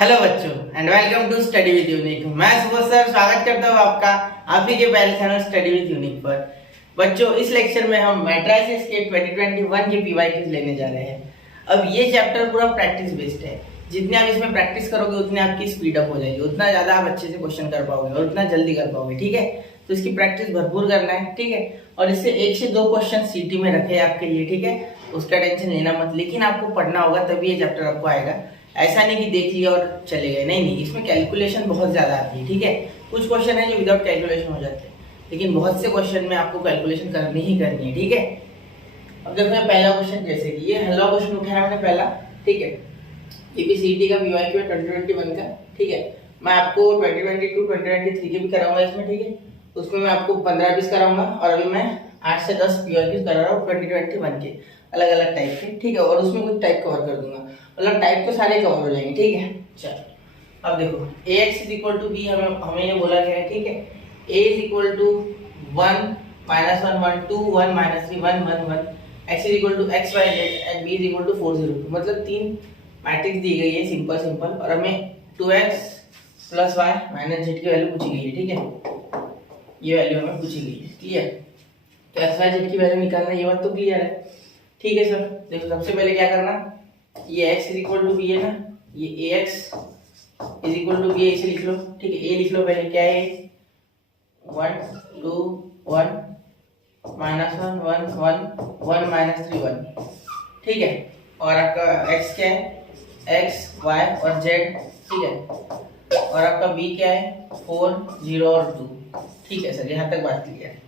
Hello बच्चों and welcome to study with Unique. मैं सुबह सर स्वागत करता हूँ आपका आप ही के पहले चैनल स्टडी विद यूनिक पर। बच्चों इस लेक्चर में हम मैट्रिसेस के 2021 के पीवाईक्यूज लेने जा रहे हैं। अब ये चैप्टर पूरा प्रैक्टिस बेस्ड है। जितने आप इसमें प्रैक्टिस करोगे उतने आपकी स्पीड अप हो जाएगी, उतना ज्यादा आप अच्छे से क्वेश्चन कर पाओगे और उतना जल्दी कर पाओगे। ठीक है, तो इसकी प्रैक्टिस भरपूर करना है। ठीक है, और इससे 1 से 2 क्वेश्चन सीटी में रखे आपके लिए। ठीक है, उसका टेंशन लेना मत, लेकिन आपको पढ़ना होगा तभी ये चैप्टर आपको आएगा। ऐसा नहीं कि देख लिया और चले गए, नहीं, इसमें कैलकुलेशन बहुत ज्यादा आती है। ठीक है, कुछ क्वेश्चन है जो विदाउट कैलकुलेशन हो जाते हैं, लेकिन बहुत से क्वेश्चन में आपको कैलकुलेशन करनी ही करनी है। ठीक है, अब देखो मैं पहला क्वेश्चन जैसे कि ये हलवा क्वेश्चन उठाया मैंने पहला। ठीक है, ये भी सीटी का पीवाईक्यू है 2021 का। ठीक है, मैं आपको 2022 2023 के भी कराऊंगा इसमें। ठीक है, उसमें मैं आपको 15-20 कराऊंगा और अभी मैं 8 से 10 पीवाईक्यूज करा रहा हूँ 2021 के अलग अलग टाइप के। ठीक है, और उसमें कुछ टाइप कवर कर दूंगा, मतलब टाइप तो सारे कवर हो जाएंगे। ठीक है, चलो अब देखो ax = b हमें ये बोला गया है। ठीक है, a = 1 -1 1 2 1 -3 1 1 1 x = x y z and b = 4 0 2। मतलब 3 मैट्रिक्स दी गई है सिंपल और हमें 2x + y - z की वैल्यू पूछी गई है। ठीक है, ये वैल्यू हमें पूछी गई है। क्लियर? तो x y z की वैल्यू निकालना, ये बात तो क्लियर है। ठीक है सर, देखो सबसे पहले क्या करना, ये x = b है ना, ये ax = b ऐसे लिख लो। ठीक है, a लिख लो पहले, क्या है 1 2 1 -1 1 1 1 -3 1। ठीक है, और आपका x क्या है, x y और z। ठीक है, और आपका b क्या है 4 0 और 2। ठीक है सर, यहाँ तक बात क्लियर है।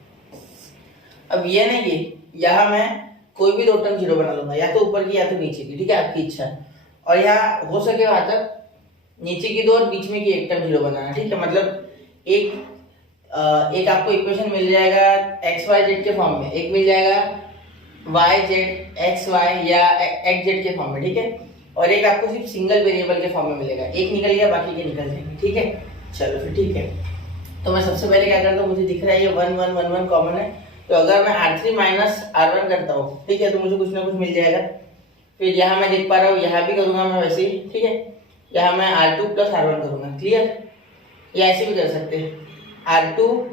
अब ये ना, ये यहाँ मैं कोई भी 2 टर्म 0 बना लूंगा, या तो ऊपर की या तो नीचे की। ठीक है, आपकी इच्छा है। और यहाँ हो सके वहां तक नीचे की 2 और बीच में की 1 टर्म 0 बनाना। ठीक है, मतलब एक आपको इक्वेशन मिल जाएगा एक्स वाई जेड के फॉर्म में, एक मिल जाएगा वाई जेड एक्स वाई या एक्स जेड के फॉर्म में। ठीक है, और एक आपको सिर्फ सिंगल वेरिएबल के फॉर्म में मिलेगा। एक निकल गया, बाकी के निकल जाएंगे। ठीक है, चलो फिर ठीक है। तो मैं सबसे पहले क्या करता हूँ, मुझे दिख रहा है ये 1 1 1 1 कॉमन है, तो अगर मैं R3 - R1 करता हूँ, ठीक है, तो मुझे कुछ ना कुछ मिल जाएगा। फिर यहाँ मैं देख पा रहा हूँ, यहाँ भी करूंगा मैं वैसे ही। ठीक है, यहाँ मैं R2 + R1 करूंगा। क्लियर? या ऐसे भी कर सकते हैं, R2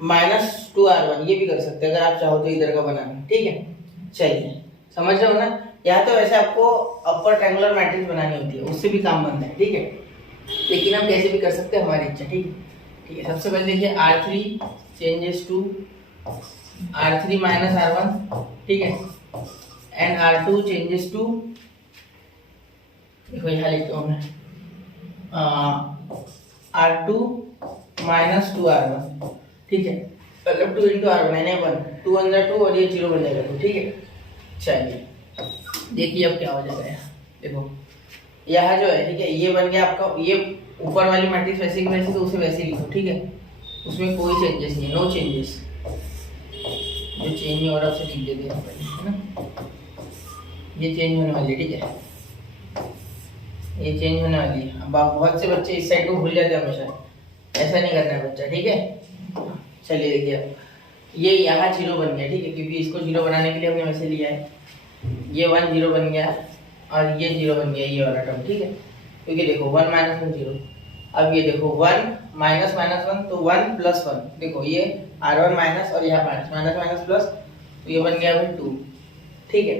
- 2R1, ये भी कर सकते हैं अगर आप चाहो तो इधर का बनाना। ठीक है, चलिए समझ रहे हो ना। यहाँ तो वैसे आपको अपर ट्रायंगुलर मैट्रिक्स बनानी होती है, उससे भी काम बनता है। ठीक है, लेकिन हम कैसे भी कर सकते हैं, हमारी इच्छा। ठीक है, ठीक है, सबसे पहले देखिए R3 changes to R3 - R1। ठीक है, एंड R2 चेंजेस टू, देखो यहाँ लिखता हूँ मैं R2 - 2R1। ठीक है, मतलब 2 × R1 यानी 1 2 1 2 और ये 0 बन जाएगा 2। ठीक है, चलिए देखिए अब क्या हो जाएगा यहाँ। देखो यहाँ जो है, ठीक है, ये बन गया आपका, ये ऊपर वाली मैट्रिक्स वैसे की वैसे, तो उसे वैसे ही लिखो। ठीक है, उसमें कोई चेंजेस नहीं है, नो चेंजेस। जो चेंज नहीं हो रहा उसे लिख देते हैं पहले, है ना। ये चेंज होने वाली है। ठीक है, ये चेंज होने वाली है। अब बहुत से बच्चे इस साइड को भूल जाते हैं हमेशा, ऐसा नहीं करना है बच्चा। ठीक है, चलिए देखिए अब ये यहाँ 0 बन गया। ठीक है, क्योंकि इसको 0 बनाने के लिए हमने वैसे लिया है। ये 1 0 बन गया और ये 0 बन गया, ये वाला टर्म। ठीक है, क्योंकि देखो 1 - 1 0। अब ये देखो 1 - -1 तो 1 + 1, देखो ये R1 माइनस और यहाँ माइनस प्लस, तो ये बन गया फिर 2। ठीक है,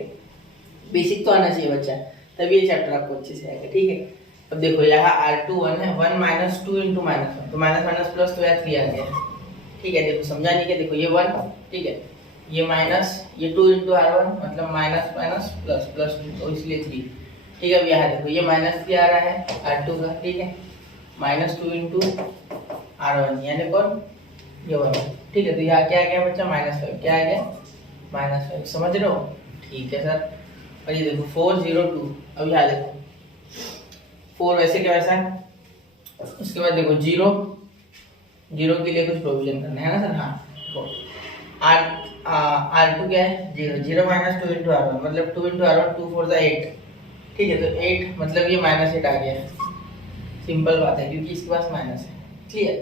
बेसिक तो आना चाहिए बच्चा, तभी ये चैप्टर आपको अच्छे से आएगा। ठीक है, अब देखो यहाँ R2 1 है, 1 - 2 × -1, तो माइनस प्लस तो यहाँ 3 आ गया। ठीक है, देखो समझाने के, देखो ये 1, ठीक है, ये माइनस, ये 2 × R1 मतलब माइनस प्लस 2, तो इसलिए 3। ठीक है, अब यहाँ देखो ये -3 आ रहा है R2 का। ठीक है, -2 × R1 यानी कौन, ये 1। ठीक है, तो यहाँ क्या आ गया बच्चा, -5। क्या आ गया, -5। समझ रहे हो? ठीक है सर। और ये देखो 4 0 2, अब यहाँ देखो 4 वैसे क्या वैसा है। उसके बाद देखो 0 के लिए कुछ प्रोविजन करना है ना सर। हाँ, देखो R2 क्या है 0 0 - 2 × R1 मतलब 2 × R1 2 4 8। ठीक है, तो 8 मतलब ये -8 आ गया। सिंपल बात है, क्योंकि इसके पास माइनस है। क्लियर?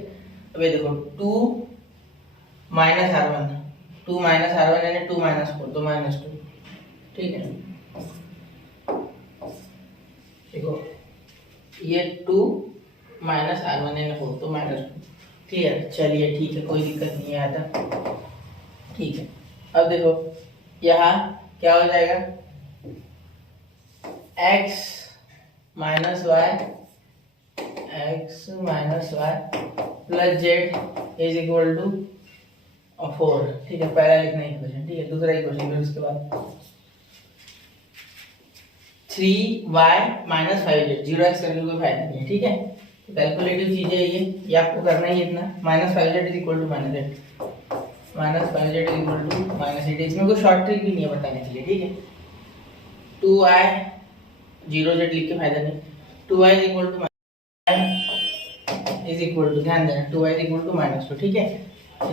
अब ये देखो 2 - R1 यानी 2 - 4 तो -2। ठीक है, देखो ये 2 माइनस R1N4 तो -2। क्लियर, चलिए ठीक है, कोई दिक्कत नहीं है आता। ठीक है, अब देखो यहाँ क्या हो जाएगा, x minus y plus z is equal to 4। ठीक है, पहला लिखना इक्वेशन। ठीक है, दूसरा इक्वेशन फिर उसके बाद 3y माइनस 5z, 0x करने का कोई फायदा नहीं है। ठीक है, तो कैलकुलेटिव चीजें ये आपको करना ही इतना, -5z is equal to -8, -5z is equal to -8। इसमें कोई शॉर्ट ट्रिक भी नहीं है बताने के लिए। ठीक है, 2y 0z लिख के फायदा नहीं, 2y is equal to is equal to, ध्यान देना 2y इज इक्वल टू -2। ठीक है,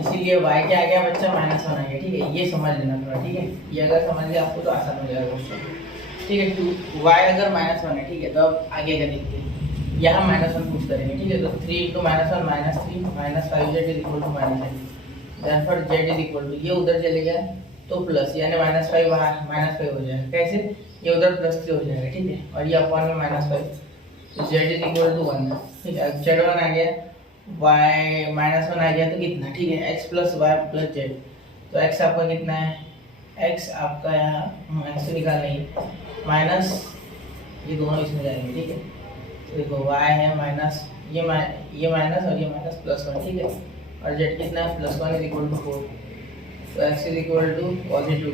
इसीलिए y क्या आ गया बच्चा, -1 आ गया। ठीक है, ये समझ लेना थोड़ा। ठीक है, ये अगर समझ लिया आपको तो आसान हो जाएगा क्वेश्चन। ठीक है, 2y अगर -1 है, ठीक है, तो अब आगे का देखते हैं। यहाँ -1 पुट करेंगे। ठीक है, तो 3 × -1 -3 -5z is equal to -8। Therefore z is equal to, ये उधर चले गया तो प्लस, यानी -5 बाहर -5 हो जाएगा। कैसे, ये उधर +3 हो जाएगा। ठीक है, और ये अपॉन में -5, तो z इज इक्वल टू 1। ठीक है, अब z1 आ गया, y -1 आ गया तो कितना, ठीक है, x plus y plus z. तो x आपका कितना है, x आपका यहाँ x से निकालना है माइनस, ये दोनों इसमें जाएंगे। ठीक है, तो देखो y है माइनस, ये माइनस और ये माइनस +1। ठीक है, और z कितना है, +1 इज इक्वल टू 4, तो x इज इक्वल टू +2।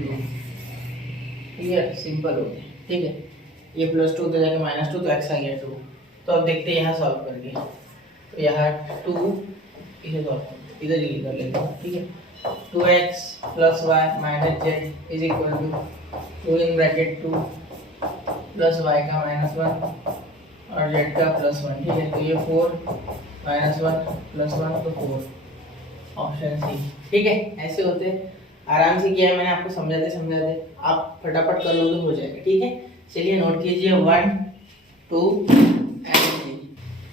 ठीक है, सिंपल हो गया। ठीक है, ये +2 उधर जाके -2, तो x आ गया 2। तो अब देखते हैं यहाँ सॉल्व करके, तो यहाँ 2 इसे सॉल्व इधर ही कर लेते हैं। ठीक है, 2x plus y minus z is equal to 2 in bracket 2 plus y का -1 और जेड का +1। ठीक है, तो ये 4 -1 +1 तो 4, ऑप्शन सी। ठीक है, ऐसे होते आराम से किया है मैंने आपको समझाते आप फटाफट कर लो तो हो जाएगा। ठीक है, चलिए नोट कीजिए 1 2 एंड 3।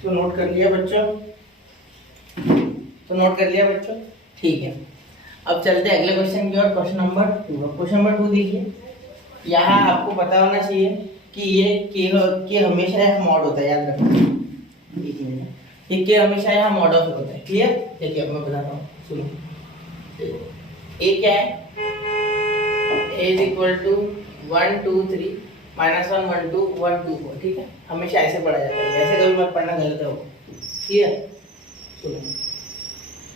तो नोट कर लिया बच्चों, ठीक है। अब चलते हैं अगले क्वेश्चन की ओर, क्वेश्चन नंबर 2। क्वेश्चन नंबर 2 देखिए, यहाँ आपको पता होना चाहिए कि ये हमेशा यहाँ मॉड होता है, याद रखना। ये के हमेशा यहाँ मॉड ऑफ होता है। क्लियर, देखिए अब मैं बताता हूँ, सुनो। ए क्या है, ए इज इक्वल टू 1 2 3 -1 1 2 1 2 4। ठीक है, हमेशा ऐसे पढ़ा जाता है, ऐसे कभी मत पढ़ना, गलत है वो। क्लियर, सुनो।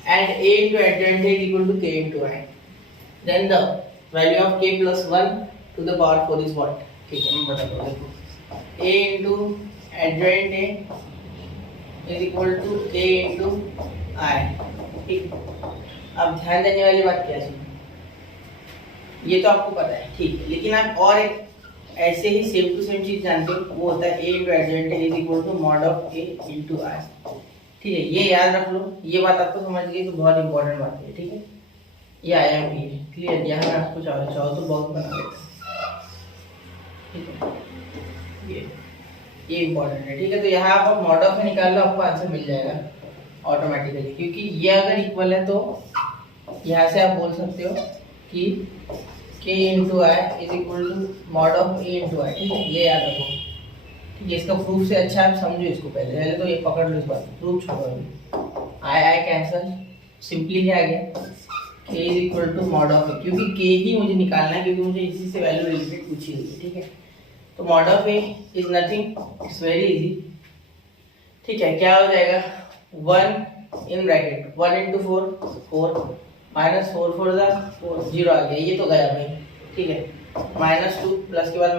And a into adjoint is equal to k into I. Then the value of k plus 1 to the power 4 is what? ठीक है, मैं बताता हूँ, देखो। a into adjoint a is equal to k into I। ठीक, अब ध्यान देने वाली बात क्या है, ये तो आपको पता है। ठीक है, लेकिन आप और एक ऐसे ही सेम टू सेम चीज जानते हो, वो होता है a into adjoint a is equal to mod of a into I। ठीक है, ये याद रख लो, ये बात आपको समझ गई तो बहुत इंपॉर्टेंट बात है। ठीक है, ये IMP है। क्लियर, यहाँ मैं आपको चाहो तो बहुत बना देता। ठीक है, ये इंपॉर्टेंट है। ठीक है, तो यहाँ आप मॉड ऑफ में निकाल लो, आपको आंसर मिल जाएगा ऑटोमेटिकली, क्योंकि ये अगर इक्वल है तो यहाँ से आप बोल सकते हो कि k into I is equal to mod of a into I। ठीक है, ये याद रखो। ठीक है, इसका प्रूफ से अच्छा आप समझो इसको, पहले तो ये पकड़ लो, इस बात प्रूफ छोड़ो अभी। आई कैंसल, सिंपली क्या आ गया, k is equal to mod of A, क्योंकि k ही मुझे निकालना है, क्योंकि मुझे इसी से वैल्यू रिलेटेड पूछी हुई है। ठीक है, तो mod of A is nothing, it's very easy. ठीक है, क्या हो जाएगा, 1 इन ब्रैकेट 1 into 4 4 -4 4 0 आ गया, ये तो गया भाई। ठीक है, -2 प्लस के बाद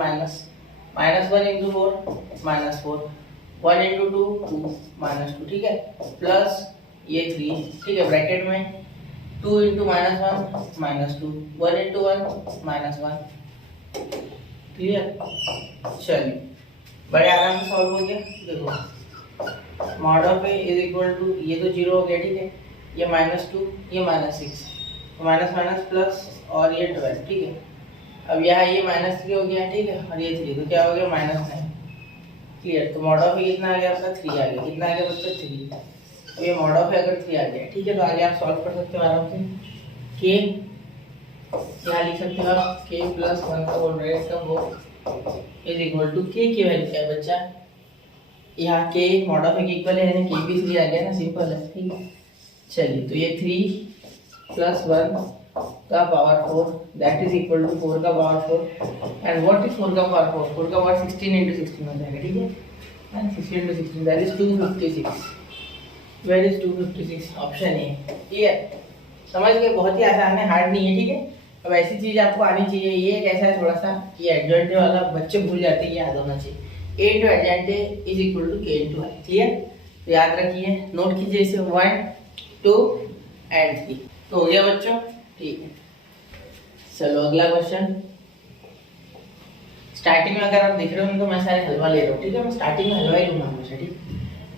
-1 into 4 -4 1 into 2 2 -2। ठीक है, प्लस ये 3। ठीक है, ब्रैकेट में 2 into -1 -2 1 into 1 -1। क्लियर, चलिए बड़े आराम से सॉल्व हो गया। देखो mod of A is equal to, ये तो 0 हो गया। ठीक है, ये -2 ये -6, तो माइनस माइनस प्लस और ये 12। ठीक है, अब यहाँ ये -3 हो गया। ठीक है, और ये 3, तो क्या हो गया, -9। क्लियर, तो मॉड ऑफ ए कितना आ गया आपका, 3 आ गया। कितना आ गया बच्चा, 3। अब ये मॉड ऑफ ए अगर 3 आ गया, ठीक है, तो आगे आप सॉल्व कर सकते हो आराम से। के यहाँ लिख सकते हो आप, k + 1 का होल रेट का वो इज इक्वल टू, के की वैल्यू क्या है बच्चा, यहाँ के मॉड ऑफ ए के इक्वल है, यानी के भी 3 आ गया ना, सिंपल है, ठीक है। चलिए तो ये 3 + 1 का power 4 that is equal to 4 का पावर 4 एंड व्हाट इज 4 का पावर 4? 4 का पावर 16 × 16 हो जाएगा, ठीक है, and 16 × 16 that is 256। Where is 256? Option A. Clear, समझ गए, बहुत ही आसान है, हार्ड नहीं है, ठीक है। अब ऐसी चीज आपको आनी चाहिए, ये कैसा है थोड़ा सा, ये एडजॉइंट वाला बच्चे भूल जाते हैं, याद होना चाहिए। A × adjoint is equal to K × I। Clear, तो याद रखिए, नोट कीजिए इसे 1 2 एंड 3। तो हो गया बच्चों, ठीक है। चलो अगला क्वेश्चन। स्टार्टिंग में अगर आप देख रहे हो तो मैं सारे हलवा ले रहा हूँ, ठीक है, मैं स्टार्टिंग में हलवा ही लूंगा हमेशा, ठीक है।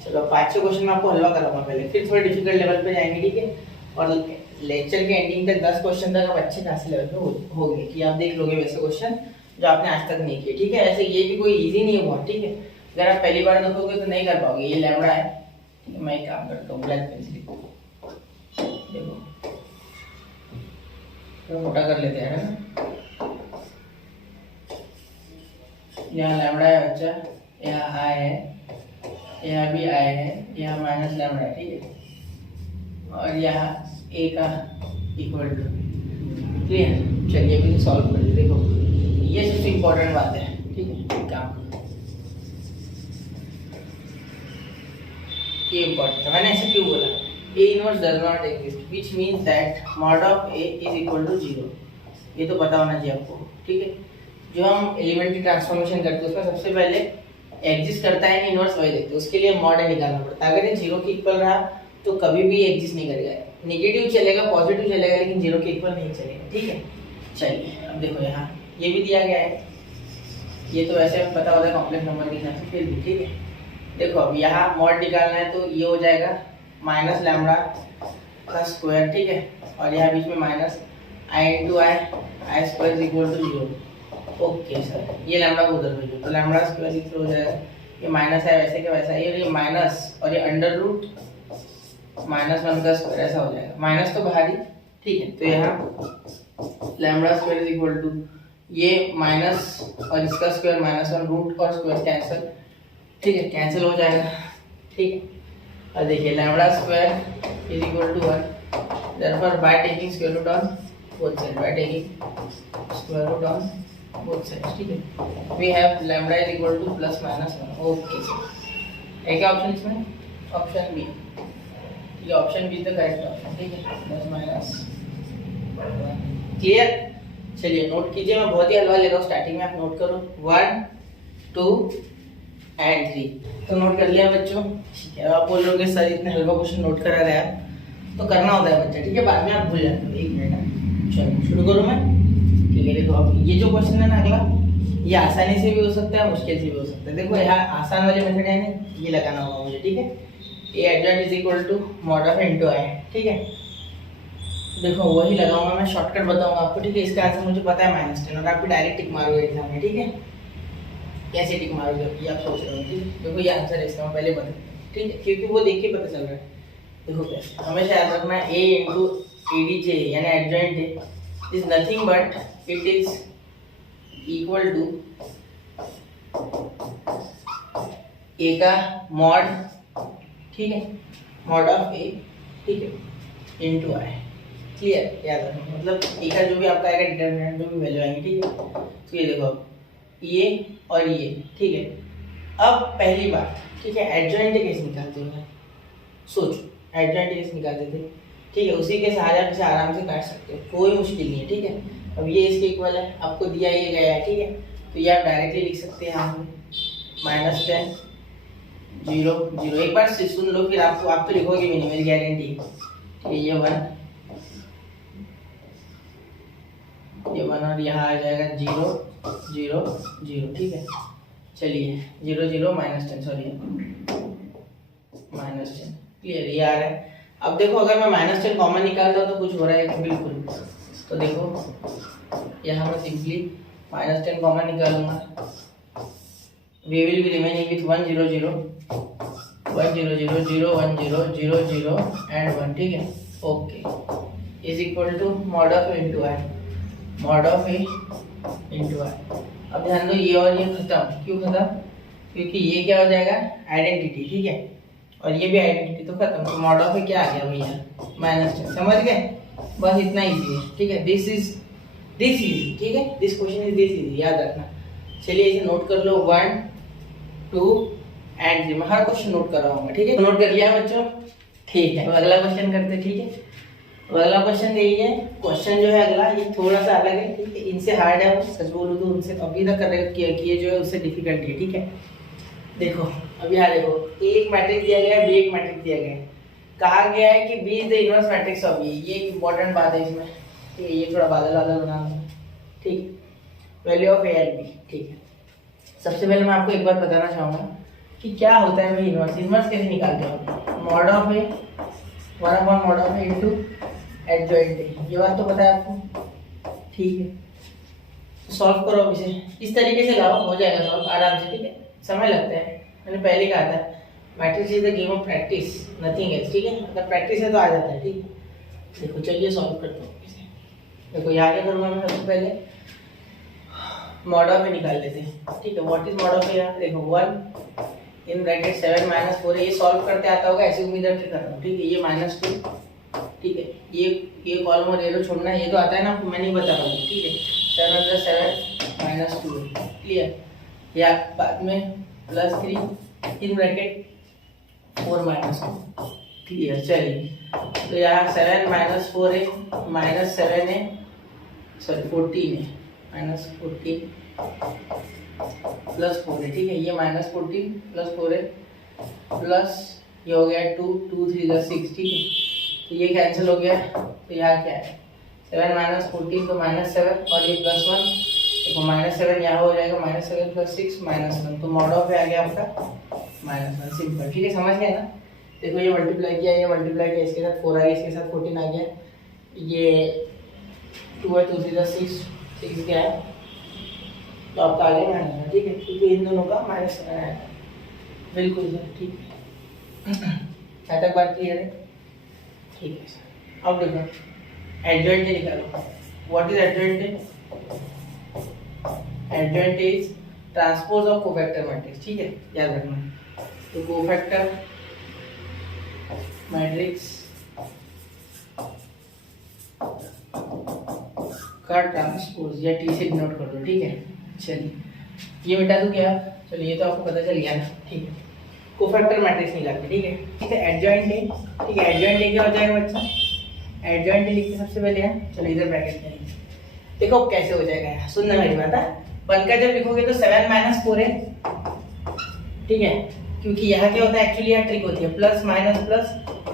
चलो 5-6 क्वेश्चन में आपको हलवा कराऊंगा पहले, फिर थोड़े डिफिकल्ट लेवल पे जाएंगे, ठीक है। और लेक्चर के एंडिंग तक 10 क्वेश्चन तक आप अच्छे खासे लेवल पे हो गए कि आप देख लोगे वैसे क्वेश्चन जो आपने आज तक नहीं किए, ठीक है। ऐसे ये भी कोई इजी नहीं है बहुत, ठीक है। अगर आप पहली बार देखोगे तो नहीं कर पाओगे। ये लैम्बडा है, ठीक है, मैं एक काम करता हूँ, ब्लैक पेंसिल देखो तो मोटा कर लेते हैं ना। यहाँ लैम्बडा है बच्चा, यहाँ आई है, यहाँ भी आई है, यहाँ माइनस लैम्बडा है, ठीक है, और यहाँ ए का इक्वल टू। क्लियर, चलिए अभी सॉल्व कर लेते। देखो ये सबसे इम्पोर्टेंट बात है, ठीक है, काम ये इम्पोर्टेंट है। मैंने ऐसे क्यों बोला? A inverse does not exist which means that mod of A is equal to 0। ये तो पता होना चाहिए आपको, ठीक है। जो हम एलिमेंट्री ट्रांसफॉर्मेशन करते हैं उसमें सबसे पहले एग्जिस्ट करता है नहीं इनवर्स, वही देखते हैं, उसके लिए मॉड निकालना पड़ता है। अगर ये 0 के इक्वल रहा तो कभी भी एग्जिस्ट नहीं करेगा, नेगेटिव चलेगा, पॉजिटिव चलेगा, लेकिन 0 के इक्वल नहीं चलेगा, ठीक है। चलिए अब देखो यहाँ ये भी दिया गया है, ये तो वैसे पता होता है कॉम्प्लेक्स नंबर के हिसाब से, फिर भी ठीक है। देखो अब यहाँ मॉड निकालना है तो ये हो जाएगा माइनस लैम्बडा का स्क्वायर, ठीक है, और यहाँ बीच में minus I into I square is equal to 0। Okay sir, ये लैम्बडा को उधर भेजो तो लैम्बडा स्क्वायर इक्वल हो जाएगा, ये माइनस है वैसे क्या वैसा, ये माइनस और ये अंडर रूट -1 का स्क्वायर, ऐसा हो जाएगा, माइनस तो बाहर ही, ठीक है। तो यहाँ lambda square is equal to ये माइनस और इसका स्क्वायर -1 रूट और स्क्वायर कैंसिल, ठीक है, कैंसिल हो जाएगा, ठीक है। और देखिए lambda square is equal to 1, therefore by taking square root on both side, by taking square root on both sides, ठीक है, we have lambda is equal to +-1। Okay sir, एक ऑप्शन इसमें ऑप्शन बी, ये option B the correct option, ठीक है, +-1। Clear, चलिए note कीजिए, मैं बहुत ही हलवा ले रहा हूँ स्टार्टिंग में, आप नोट करो 1 2 एंड 3। तो नोट कर लिया बच्चों, ठीक है। आप बोल रहे हो सर इतने हलवा क्वेश्चन नोट करा रहे हैं, तो करना होता है बच्चा, ठीक है, बाद में आप भूल जाते हो। 1 मिनट, चलो शुरू करो मैं, ठीक है। देखो अब ये जो क्वेश्चन है ना अगला, ये आसानी से भी हो सकता है, मुश्किल से भी हो सकता है। देखो यहाँ आसान वाले मेथड है ना, ये लगाना होगा मुझे, ठीक है। A adjoint is equal to mod of into I, ठीक है। देखो वही लगाऊंगा मैं, शॉर्टकट बताऊंगा आपको, ठीक है। इसका आंसर मुझे पता है -10, और आप भी डायरेक्ट टिक मारोगे एग्जाम में, ठीक है। कैसे टिक मारोगे ये आप सोच रहे हो, ठीक है। देखो ये आंसर है इसका, मैं पहले बता, ठीक है, क्योंकि वो देख के पता चल रहा है। देखो कैसे, हमेशा याद रखना है ए इंटू एडीजे यानी adjoint is nothing but it is equal to A का मॉड, ठीक है, मॉड ऑफ ए, ठीक है, इनटू आई। क्लियर, याद रखना, मतलब ए का जो भी आपका आएगा डिटरमिनेंट में भी वैल्यू आएंगे, ठीक है। तो ये देखो ये और ये, ठीक है। अब पहली बात, ठीक है, एडजॉइंट कैसे निकालते हो, सोचो एडजॉइंट कैसे निकालते थे, ठीक है। उसी के सहारे आप इसे आराम से काट सकते हो, कोई मुश्किल नहीं है, ठीक है। अब ये इसके इक्वल है, आपको दिया ये गया है, ठीक है। तो ये आप डायरेक्टली लिख सकते हैं यहाँ -10 0 0। एक बार सुन लो, फिर आप तो लिखोगे भी नहीं, मेरी गारंटी, ठीक है। ये 1 और यहाँ आ जाएगा 0 0 0, ठीक है। चलिए 0 0 -10, सॉरी -10, क्लियर, ये आ रहा है। अब देखो अगर मैं -10 कॉमन निकालता हूँ तो कुछ हो रहा है बिल्कुल, तो देखो यहाँ मैं सिंपली -10 कॉमन निकालूंगा, we will be remaining with 1 0 0 1 0 0 0 1 0 0 0 and 1, ठीक है। Okay, is equal to mod of into I, mod of A into I. अब ध्यान दो ये और ये खत्म, क्यों खत्म? क्योंकि ये क्या हो जाएगा आइडेंटिटी, ठीक है, और ये भी आइडेंटिटी, तो खत्म। तो मॉड ऑफ क्या आ गया भैया -10, समझ गए, बस इतना इजी है, ठीक है। दिस इज इजी, ठीक है, this question is this easy, याद रखना। चलिए इसे नोट कर लो, 1 2 एंड 3, मैं हर क्वेश्चन नोट कर रहा हूँ, ठीक है, नोट कर लिया बच्चों, ठीक है। तो अगला क्वेश्चन करते हैं, ठीक है। तो अगला क्वेश्चन यही है, क्वेश्चन जो है अगला ये थोड़ा सा अलग है, ठीक है, इनसे हार्ड है, सच बोलूँ तो उनसे अभी तक किए जो है उससे डिफिकल्ट है, ठीक है। देखो अब यहाँ देखो, एक मैट्रिक्स दिया गया है, बी एक मैट्रिक्स दिया गया है, कहा गया है कि B is the inverse matrix of A, ये इंपॉर्टेंट बात है इसमें, ठीक है, ये थोड़ा बादल बादल बना दो, ठीक, value of A and B, ठीक है। सबसे पहले मैं आपको एक बात बताना चाहूँगा कि क्या होता है भाई इनवर्स, इनवर्स कैसे निकालते हो, mod of A 1 mod of A into adjoint ए, ये बात तो पता है आपको, ठीक है। तो सॉल्व करो अब इसे, इस तरीके से लाओ, हो जाएगा सॉल्व आराम से, ठीक है, समय लगता है, मैंने पहले कहा था matrix is the game of practice, nothing else, ठीक है, अगर प्रैक्टिस है तो आ जाता है, ठीक है। देखो चलिए सॉल्व करता हूँ इसे, देखो यहाँ क्या करूँगा मैं, सबसे पहले मॉड ऑफ ए निकाल लेते हैं, ठीक है। व्हाट इज मॉड ऑफ ए, यहाँ देखो 1 इन ब्रैकेट 7 - 4, ये सॉल्व करते आता होगा, ऐसी उम्मीद रख के कर रहा हूँ, ठीक है। ये -2, ठीक है, ये कॉलम और एरो छोड़ना है, ये तो आता है ना, मैं नहीं बता रहा हूँ, ठीक है। 7 - 2 क्लियर, या बाद में +3 इन ब्रैकेट 4 - 2 क्लियर। चलिए तो यहाँ 7 - 4 है, -7 है, सॉरी 14 है, -14 +4 है, ठीक है, ये -14 +4 है, प्लस ये हो गया 2 2 3 6, ठीक है, तो ये कैंसिल हो गया, तो यहाँ क्या है 7 - 14 तो -7 और ये +1, देखो -7 यहाँ हो जाएगा, -7 + 6 -1, तो मॉड ऑफ आ गया आपका -1, सिंपल, ठीक है, समझ गए ना। देखो ये मल्टीप्लाई किया, ये मल्टीप्लाई किया, इसके साथ 4 आ गया, इसके साथ 14 आ गया, ये 2 है, 2 3 6 क्या है, तो आपका आ गया -1, ठीक है, क्योंकि इन दोनों का -7 आया, बिल्कुल सर, ठीक है। यहाँ तक बात क्लियर है, ठीक है सर। अब देखो एडजॉइंट निकालो, what is adjoint, adjoint is transpose of cofactor matrix, ठीक है, याद रखना। तो कोफैक्टर मैट्रिक्स का ट्रांसपोज या टी से डिनोट कर दो, ठीक है। चलिए ये मिटा दूं क्या, चलिए ये तो आपको पता चल गया ना, ठीक है। कोफैक्टर मैट्रिक्स निकालते, ठीक है, ठीक है, एडजॉइंट है, ठीक है, एडजॉइंट क्या हो जाएगा बच्चा, एडजॉइंट लिखते सबसे पहले यहाँ, चलो इधर ब्रैकेट में देखो कैसे हो जाएगा, सुनना मेरी बात है, बनकर जब लिखोगे तो 7 - 4 है, ठीक है, क्योंकि यहाँ क्या होता है एक्चुअली, यहाँ ट्रिक होती है plus minus plus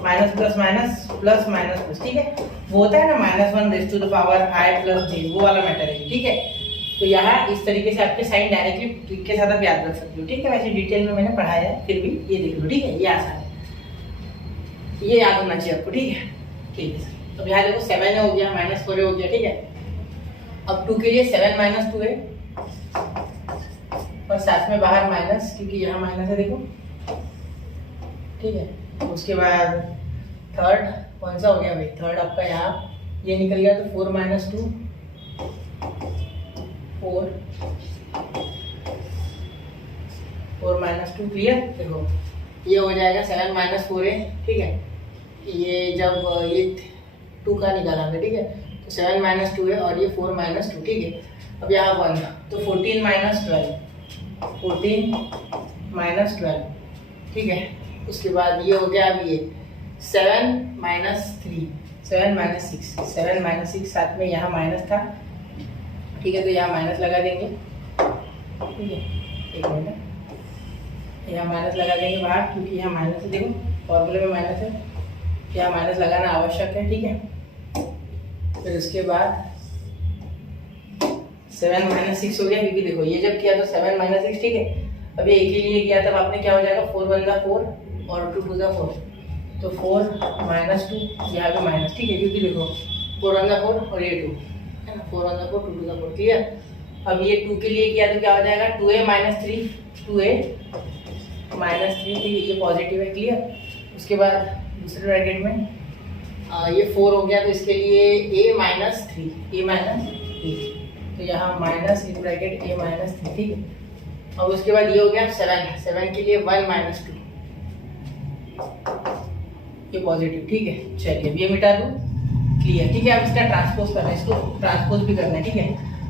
minus plus minus plus minus plus, ठीक है, वो होता है ना -1⁻⁴ i+j, वो वाला मैटर है, ठीक है। तो यहाँ इस तरीके से आपके साइन डायरेक्टली ट्रिक के साथ आप याद रख सकते हो, ठीक है, वैसे डिटेल में मैंने पढ़ाया है, फिर भी ये देख लो, ठीक है, ये आसान है, ये याद होना चाहिए आपको, ठीक है, ठीक है सर। अब यहाँ देखो 7 हो गया, -4 हो गया, ठीक है। अब 2 के लिए 7 - 2 है, और साथ में बाहर माइनस, क्योंकि यहाँ माइनस है, देखो, ठीक है। उसके बाद थर्ड कौन सा हो गया भाई, थर्ड आपका यहाँ ये निकल गया, तो 4 - 2 4 -2 क्लियर। देखो ये हो जाएगा 7 - 4 है, ठीक है, ये जब ये 2 का निकाला हमने, ठीक है, तो 7 - 2 है, और ये 4 - 2, ठीक है। अब यहाँ 1, तो 14 - 12 14 - 12, ठीक है। उसके बाद ये हो गया, अब ये 7 - 3 7 - 6 7 - 6, साथ में यहाँ माइनस था, ठीक है, तो यहाँ माइनस लगा देंगे, ठीक है, एक मिनट, यहाँ माइनस लगा देंगे बाहर, क्योंकि यहाँ माइनस है, देखो फॉर्मूले में माइनस है, यहाँ माइनस लगाना आवश्यक है, ठीक है। फिर उसके बाद 7 - 6 हो गया, क्योंकि देखो ये जब किया तो 7 - 6, ठीक है। अभी एक ही लिए किया, तब आपने क्या हो जाएगा 4 × 1 = 4 और 2 × 2 = 4, तो 4 - 2, यहाँ पे माइनस, ठीक है, क्योंकि देखो 4 × 1 = 4 और ये 2 है ना, 4 × 1 = 4 2 × 4, क्लियर। अब ये 2 के लिए किया तो क्या हो जाएगा 2a - 3 2a - 3, ठीक है, ये पॉजिटिव है, क्लियर। उसके बाद दूसरे ब्रैकेट में ये 4 हो गया, तो इसके लिए a - 3 a - 3, तो यहाँ माइनस इन ब्रैकेट a - 3, ठीक है। और उसके बाद ये हो गया 7 के लिए 1 माइनस 2, ये पॉजिटिव, ठीक है। चलिए ये मिटा दूँ, क्लियर, ठीक है। अब इसका ट्रांसपोज करना है, इसको ट्रांसपोज भी करना है, ठीक है।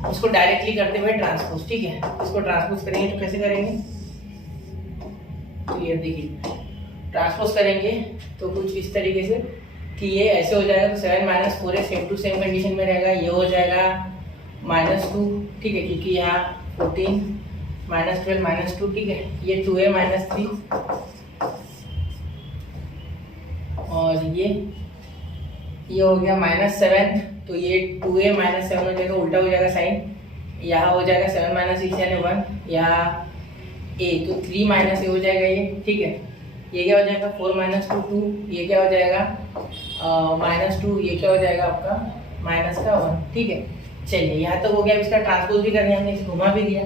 उसको डायरेक्टली करते हुए ट्रांसपोज, ठीक है। इसको ट्रांसपोज करेंगे तो कैसे करेंगे, क्लियर, देखिए ट्रांसपोज करेंगे तो कुछ इस तरीके से कि ये ऐसे हो जाएगा, तो 7 minus 4 same to same condition में रहेगा, ये हो जाएगा -2, ठीक है, क्योंकि यहाँ 14 माइनस 12 माइनस 2, ठीक है। ये 2a माइनस 3 और ये हो गया -7, तो ये 2a माइनस 7 हो जाएगा, उल्टा हो जाएगा साइन, यहाँ हो जाएगा 7 माइनस 6 यानी 1, यहाँ a तो 3 माइनस a हो जाएगा ये, ठीक है। ये क्या हो जाएगा 4 माइनस 2 2, ये क्या हो जाएगा -2, ये क्या हो जाएगा आपका -1, ठीक है। चलिए यहाँ तक हो गया। इसका ट्रांसपोज भी करने हमने घुमा भी दिया,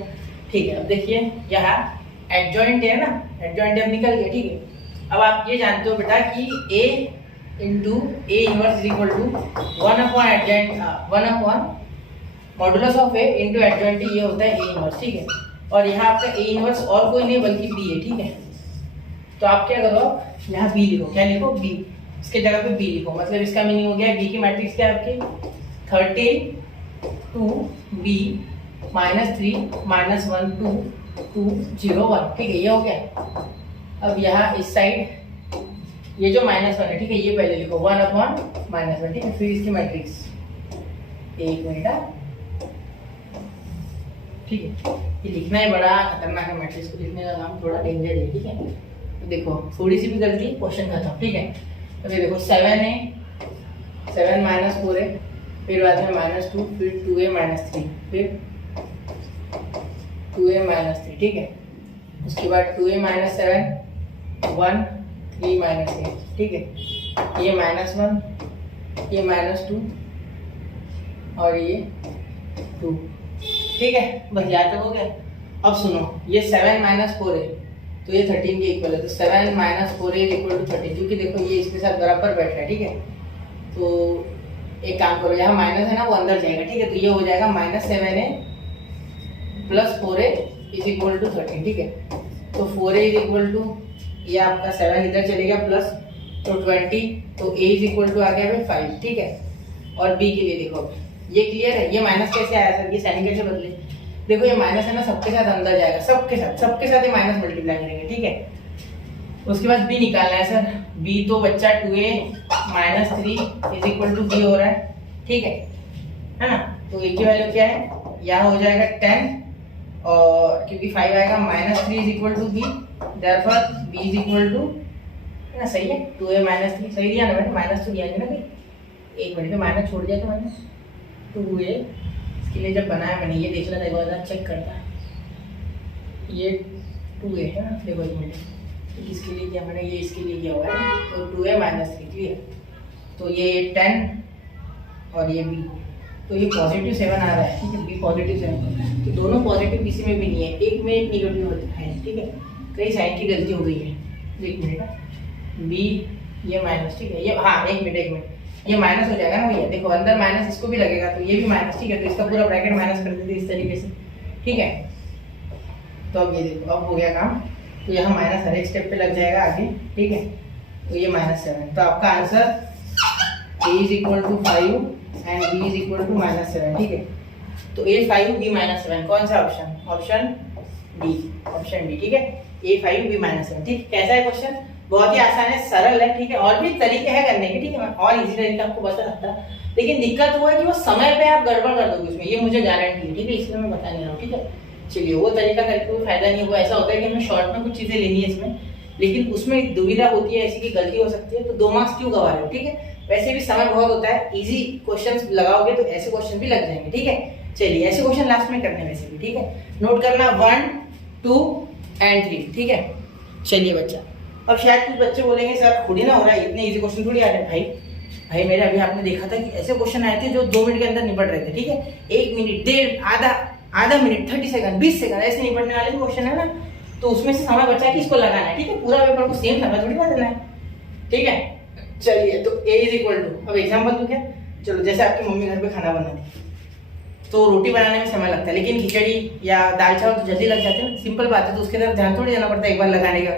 ठीक है। अब देखिए यहाँ एडजॉइंट है ना, एडजॉइंट अब निकल गया, ठीक है। अब आप ये जानते हो बेटा कि a into a inverse is equal to 1 upon adjoint 1 upon modulus of a into adjoint, ये होता है a इनवर्स, ठीक है। और यहाँ आपका a इनवर्स और कोई नहीं बल्कि b है, ठीक है। तो आप क्या करो, यहाँ b लिखो, क्या लिखो b, इसके जगह पे b लिखो, मतलब इसका मीनिंग हो गया b की मैट्रिक्स क्या है आपकी 13 2 b -3 -1 2 2 0 1, ठीक है, ये हो गया। अब यहाँ इस साइड ये जो -1 है, ठीक है, ये पहले लिखो 1 अपॉन -1, ठीक है। फिर इसकी मैट्रिक्स, एक मिनट, ठीक है। ये लिखना ही बड़ा खतरनाक है, मैट्रिक्स को लिखने का काम थोड़ा डेंजर है, ठीक है। तो देखो थोड़ी सी भी गलती क्वेश्चन खत्म, ठीक है। तो ये देखो 7 है, 7 माइनस 4 है, फिर बाद में -2, फिर 2a माइनस 3, फिर 2a माइनस 3, ठीक है। उसके बाद 2a माइनस 7 1 3 माइनस 8, ठीक है। ये -1, ये -2 और ये 2, ठीक है। बस याद तक हो गया। अब सुनो, ये 7 माइनस 4 है तो ये 13 के इक्वल है, तो 7 माइनस 4 इज इक्वल टू 13, क्योंकि देखो ये इसके साथ बराबर बैठ रहा है, ठीक है। तो एक काम करो, यहाँ माइनस है ना वो अंदर जाएगा, ठीक है। तो ये हो जाएगा -7a plus 4a is equal to 13, ठीक है। तो 4a इज इक्वल टू, ये आपका 7 इधर चलेगा प्लस, तो 20, तो a इज इक्वल टू आ गया फिर 5, ठीक है। और b के लिए देखो, ये क्लियर है, ये माइनस कैसे आया सर, ये साइन कैसे बदले, देखो ये माइनस है ना सबके साथ अंदर जाएगा, सबके साथ ये माइनस मल्टीप्लाई करेंगे, ठीक है। उसके बाद b निकालना है सर, b तो बच्चा 2a minus 3 is equal to b हो रहा है, ठीक है ना। तो a की वैल्यू क्या है, यहाँ हो जाएगा 10, और क्योंकि 5 आएगा -3 is equal to b, therefore b is equal to, है ना, सही है, 2a माइनस 3 सही दिया ना मैंने, माइनस तो दिया नहीं ना भाई, एक मिनट में माइनस छोड़ दिया तो मैंने 2a, इसके लिए जब बनाया मैंने ये देख लेना, एक बार चेक करता, ये 2a है ना, देखो एक मिनट, किसके लिए किया मैंने, ये इसके लिए किया हुआ है, तो 2a माइनस 3, क्लियर। तो ये 10 और ये b, तो ये पॉजिटिव 7 आ रहा है, ठीक है, b पॉजिटिव 7, तो दोनों पॉजिटिव किसी में भी नहीं है, एक में एक निगेटिव होता है, ठीक है। कई साइन की गलती हो गई है, एक मिनट, b ये माइनस, ठीक है, ये हाँ एक मिनट, ये माइनस हो जाएगा ना भैया, देखो अंदर माइनस इसको भी लगेगा, तो ये भी माइनस, ठीक है। तो इसका पूरा ब्रैकेट माइनस कर देते इस तरीके से, ठीक है। तो अब ये देखो, अब हो गया काम, तो यहाँ माइनस हर एक स्टेप पे लग जाएगा आगे, ठीक है। तो ये -7, तो आपका answer a is equal to 5 and b is equal to -7, ठीक है। तो a 5 b -7, कौन सा ऑप्शन, ऑप्शन डी, ठीक है, a 5 b -7, ठीक। कैसा है क्वेश्चन, बहुत ही आसान है, सरल है, ठीक है। और भी तरीके हैं करने के, ठीक है, मैं और इजी तरीके आपको बता सकता, लेकिन दिक्कत वो है कि वो समय पे आप गड़बड़ कर दोगे उसमें, ये मुझे गारंटी है, ठीक है, इसलिए मैं बता नहीं रहा हूँ, ठीक है। चलिए वो तरीका करके कोई फायदा नहीं हुआ, ऐसा होता है कि हमें शॉर्ट में कुछ चीजें लेनी है इसमें, लेकिन उसमें दुविधा होती है, ऐसी की गलती हो सकती है, तो 2 मार्क्स क्यों गवा रहे हो, ठीक है। वैसे भी समय बहुत होता है, इजी क्वेश्चंस लगाओगे तो ऐसे क्वेश्चन भी लग जाएंगे, ठीक है। चलिए ऐसे क्वेश्चन लास्ट में करने वैसे भी, ठीक है, नोट करना 1 2 एंड 3, ठीक है। चलिए बच्चा, अब शायद कुछ बच्चे बोलेंगे सर खुद ही ना हो रहा है, इतने इजी क्वेश्चन थोड़ी आ रहे हैं। भाई मेरे अभी आपने देखा था कि ऐसे क्वेश्चन आए थे जो 2 मिनट के अंदर निपट रहे थे, ठीक है, 1 मिनट, डेढ़, आधा मिनट, 30 सेकंड, 20 सेकंड ऐसे निपटने वाले क्वेश्चन है ना, तो उसमें से समय बचा कि इसको लगाना है, ठीक है। पूरा पेपर को सेम समय थोड़ी ना देना है, ठीक है। चलिए तो a इज इक्वल टू, अब एग्जाम्पल तो क्या, चलो जैसे आपकी मम्मी घर पे खाना बनाती, तो रोटी बनाने में समय लगता है, लेकिन खिचड़ी या दाल चावल तो जल्दी लग जाते हैं, सिंपल बात है, तो उसके तरफ ध्यान थोड़ी देना पड़ता है एक बार लगाने का,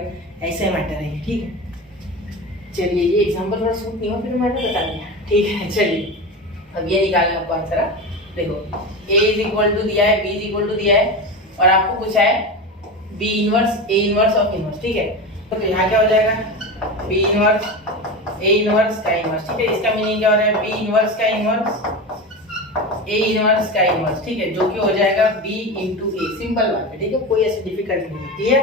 ऐसे मैटर है। ठीक है, चलिए ये एग्जाम्पल थोड़ा सूट नहीं हो, फिर मैंने बता दिया। ठीक है, चलिए अब ये निकालना आपको आंसर। देखो a इज इक्वल टू दिया है, b इज इक्वल टू दिया है, और आपको कुछ है b inverse a inverse of inverse. ठीक है, तो यहाँ क्या हो जाएगा, b इनवर्स a इनवर्स का इनवर्स। ठीक है, इसका मीनिंग क्या हो रहा है, b इनवर्स का इनवर्स a इनवर्स का इनवर्स। ठीक है, जो कि हो जाएगा b इंटू a। सिंपल बात है। ठीक है, कोई ऐसी डिफिकल्टी नहीं है। क्लियर,